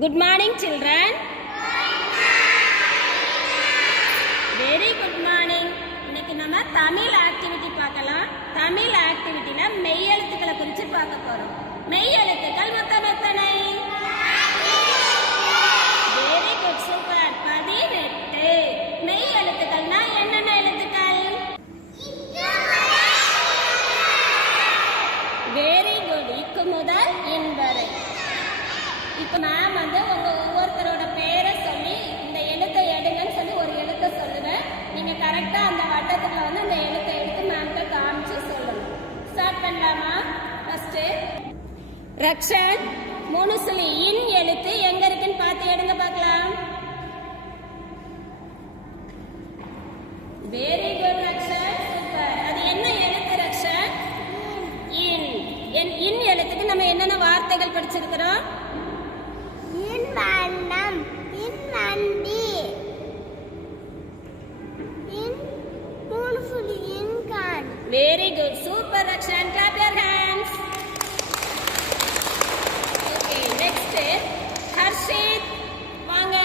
Good morning, children. Very good morning. இன்னைக்கு நம்ம Tamil activity பார்க்கலாம். தமிழ் ஆக்டிவிட்டில மெய் எழுத்துக்களை குறித்து பார்க்க போறோம். மெய் எழுத்துக்கள் மொத்தம் எத்தனை? Very good, super. 18. மெய் எழுத்துக்கள்னா என்னென்ன எழுத்துக்கள்? Very good. இக்கு முதல் இன் வரை. இப்போ மேம் ஒவ்வொருத்தரோட பேரை சொல்லி இந்த எழுத்தை எடுங்கன்னு சொல்லி ஒரு எழுத்தை சொல்லுவேன். நீங்க கரெக்டா அந்த வட்டத்துல அந்த எழுத்தை எடுத்து மேம்கிட்ட காமிச்சு சொல்லணும். ஸ்டார்ட் பண்ணலாமா? ஃபர்ஸ்ட் ரக்ஷன் முனுசுலி இன் எழுத்து எங்க இருக்குன்னு பார்த்து எடுங்க பார்க்கலாம். Very good Rakshan, super. அது என்ன எழுத்து ரக்ஷன்? இன். இன் எழுத்துக்கு நம்ம என்னென்ன வார்த்தைகள் படிச்சிருக்கிறோம்? வண்ணம், வண்டி, முனுசுலி கண். Very good, super Rakshan. Clap your hands. Okay, next Harshit. வாங்க,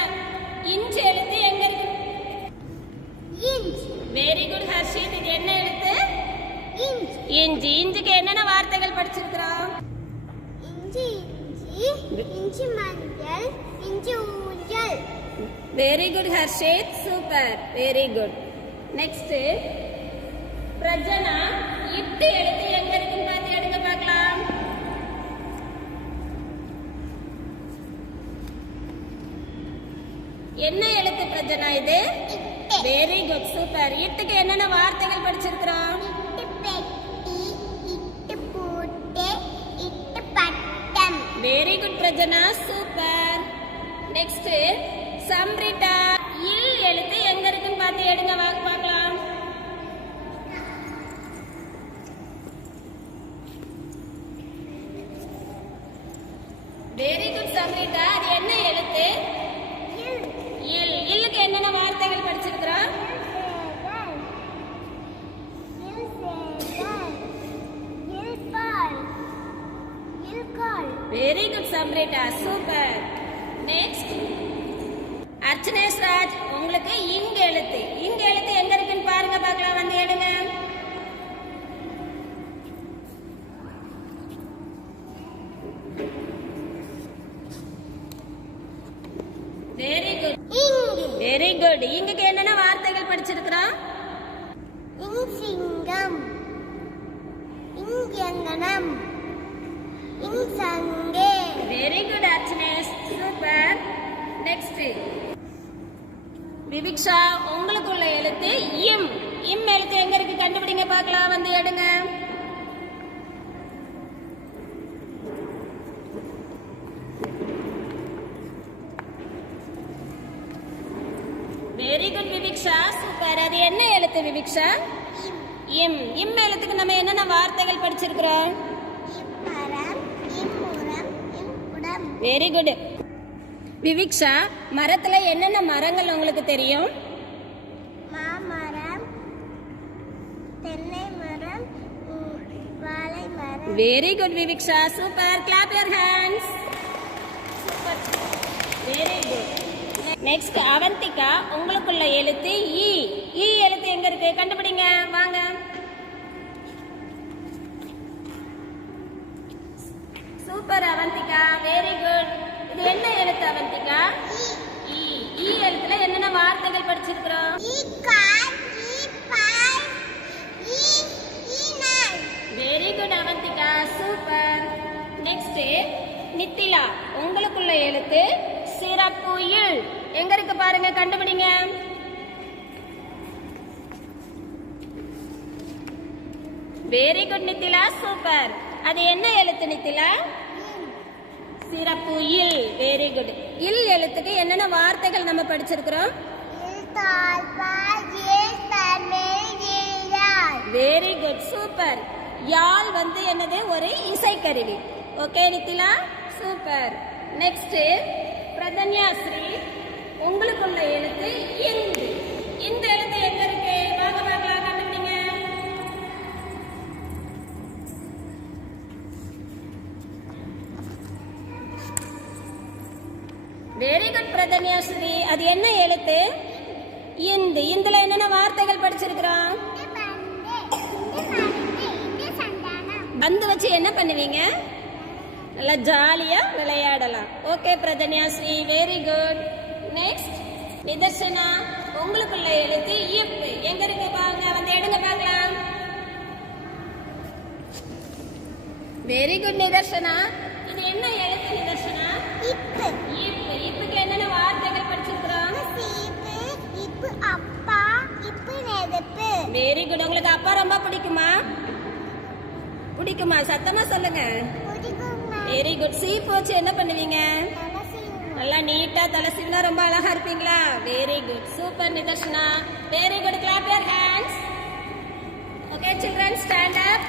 இன்ச் எழுத்து எங்க இருக்கு? இன்ச். Very good Harshit. இது என்ன எழுத்து? இன்ச். இன்ச். இன்ச்சுக்கு என்னென்ன வார்த்தைகள் படிச்சிருக்கிறோம்? இஞ்சி, இஞ்சி மஞ்சள், இஞ்சி ஊஞ்சல். Very good Harshit, super, very good. Next Prajana இட்டு எழுத்து எங்க இருக்குன்னு பார்த்து எடுங்க பார்க்கலாம். என்ன எழுத்து பிரஜனா இது? Very good, super. இட்டுக்கு என்னென்ன வார்த்தைகள் படிச்சிருக்கிறோம்? Very good Prajana, super. Next Samritha இல் எழுத்து எங்க இருக்குன்னு பார்த்து எடுங்க பார்க்கலாம். Very good Samritha. அது என்ன எழுத்து? இல். இல்லுக்கு என்னென்ன வார்த்தைகள் படிச்சிருக்கிறோம்? Very good Samritha, super. Next Archanesh Raj, உங்களுக்கு இங்க எழுத்து. இங்க எழுத்து எங்க இருக்குன்னு பாருங்க பார்க்கலாம், வந்து எடுங்க. Very good, very good. இங்குக்கு என்னென்ன வார்த்தைகள் படிச்சிருக்கிறோம்? சிங்கம், இங்கனம், சங்கே. Very good Archanesh, super. Next Viviksha, உங்களுக்குள்ள எழுத்து இம். இம் எழுத்து எங்க இருக்கு கண்டுபிடிங்க பார்க்கலாம், வந்து எடுங்க. Very good Viviksha, super. அது என்ன எழுத்து விவிக்ஷா? இம். இம் எழுத்துக்கு நம்ம என்னென்ன வார்த்தைகள் படிச்சிருக்கிறோம்? Very good Viviksha. மரத்துல என்னென்ன மரங்கள் உங்களுக்கு தெரியும்? மாமரம், தென்னை மரம், வாழை மரம். Very good Viviksha, super. Clap your hands. Super, very good. Next Avanthika, உங்களுக்குள்ள எழுத்து இ. இ எழுத்து எங்க இருக்கு கண்டுபிடிங்க வாங்க. Super Avanthika, very good. இது என்ன எழுத்து அவந்திகா? இ. இ எழுத்துல என்னென்ன வார்த்தைகள் படிச்சிருக்கிறோம்? Very good Avanthika, super. Next Nithila, உங்களுக்குள்ள எழுத்து சிறப்பு இல். எங்க இருக்கு பாருங்க, கண்டுபிடிங்க. Very good Nithila, super. அது என்ன எழுத்து நித்திலா? சிறப்பு இல். Very good. இல் எழுத்துக்கு என்னென்ன வார்த்தைகள் நம்ம படிச்சிருக்கிறோம்? Very good, super. யாழ் என்னது? ஒரு இசைக்கருவி. Okay Nithila, super. நெக்ஸ்ட் பிரதன்யாஸ்ரீ, உங்களுக்குள்ள எழுத்து இந்து. இந்த எழுத்து எங்க இருக்கு வாங்க பார்க்கலாம், கண்டுபிடிங்க. Very good Pradhanyashree. அது என்ன எழுத்து? இந்து. இந்துல என்னென்ன வார்த்தைகள் படிச்சிருக்கிறோம்? பந்து வச்சு என்ன பண்ணுவீங்க? நல்லா ஜாலியா விளையாடலாம். Okay Pradhanyashree, very good. Next Nidharsana, உங்களுக்குள்ள எழுத்து இப்பு. எங்க இருக்கு பாருங்க, வந்து எடுங்க பார்க்கலாம். Very good Nidharsana. இது என்ன எழுத்து நிதர்சனா? இப்பு. இப்பு. இப்புக்கு என்னென்ன வார்த்தைகள் படிச்சிருக்கிறோம்? சீப்பு, இப்பு அப்பா, இப்பு நெருப்பு. Very good. உங்களுக்கு அப்பா ரொம்ப பிடிக்குமா? பிடிக்குமா? சத்தமா சொல்லுங்க. புடிக்குமா? Very good. சீப்பு வச்சு என்ன பண்ணுவீங்க? தலை சீவுமா? நல்லா நீட்டா தலை சீவினா ரொம்ப அழகா இருப்பீங்களா? Very good. Super Nidharshana. Very good. Clap your hands. Okay children, stand up.